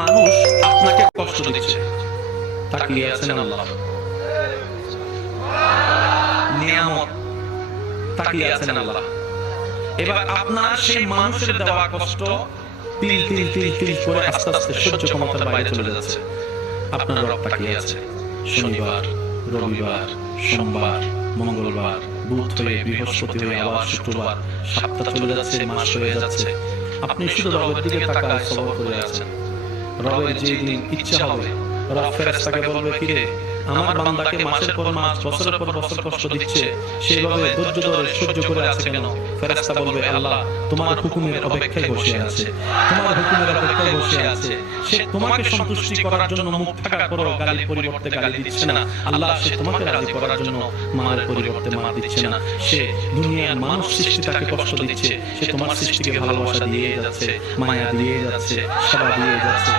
মানুষ আপনাকে কষ্ট দিচ্ছে, তাকিয়ে আছেন আল্লাহ। নিয়ামত, তাকিয়ে আছেন আল্লাহ। এবার আপনার সেই মানুষের দেওয়া কষ্ট তিল তিল তিল তিল করে আস্তে আস্তে সহ্য ক্ষমতার বাইরে চলে যাচ্ছে। আপনার রব তাকিয়ে আছে। শনিবার, রবিবার, সোমবার, মঙ্গলবার, বুধ হয়ে বৃহস্পতি হয়ে আবার শুক্রবার, সপ্তাহ চলে যাচ্ছে, মাস হয়ে যাচ্ছে। আপনি শুধু রবের দিকে তাকায় সবর করে আছেন। রবের যেদিন ইচ্ছা হবে, রব ফেরেশতাকে বলবে, কিরে আমার বান্দাকে মাসের পর মাস, বছরের পর বছর কষ্ট দিচ্ছে, সেইভাবে ধৈর্য ধরে সহ্য করে আছে কেন? ফেরেশতা বলবে, আল্লাহ তোমার হুকুমের অপেক্ষায় বসে আছে, তোমার হুকুমের অপেক্ষায় বসে আছে। সে তোমাকে সন্তুষ্টি করার জন্য মুখ থাকার পরও গালির পরিবর্তে গালি দিচ্ছে না। আল্লাহ সে তোমাকে রাজি করার জন্য মার পরিবর্তে মার দিচ্ছে না। সে দুনিয়ার মানুষ সৃষ্টি তাকে কষ্ট দিচ্ছে, সে তোমার সৃষ্টিকে ভালোবাসা দিয়ে যাচ্ছে, মায়া দিয়ে যাচ্ছে, সেবা দিয়ে যাচ্ছে।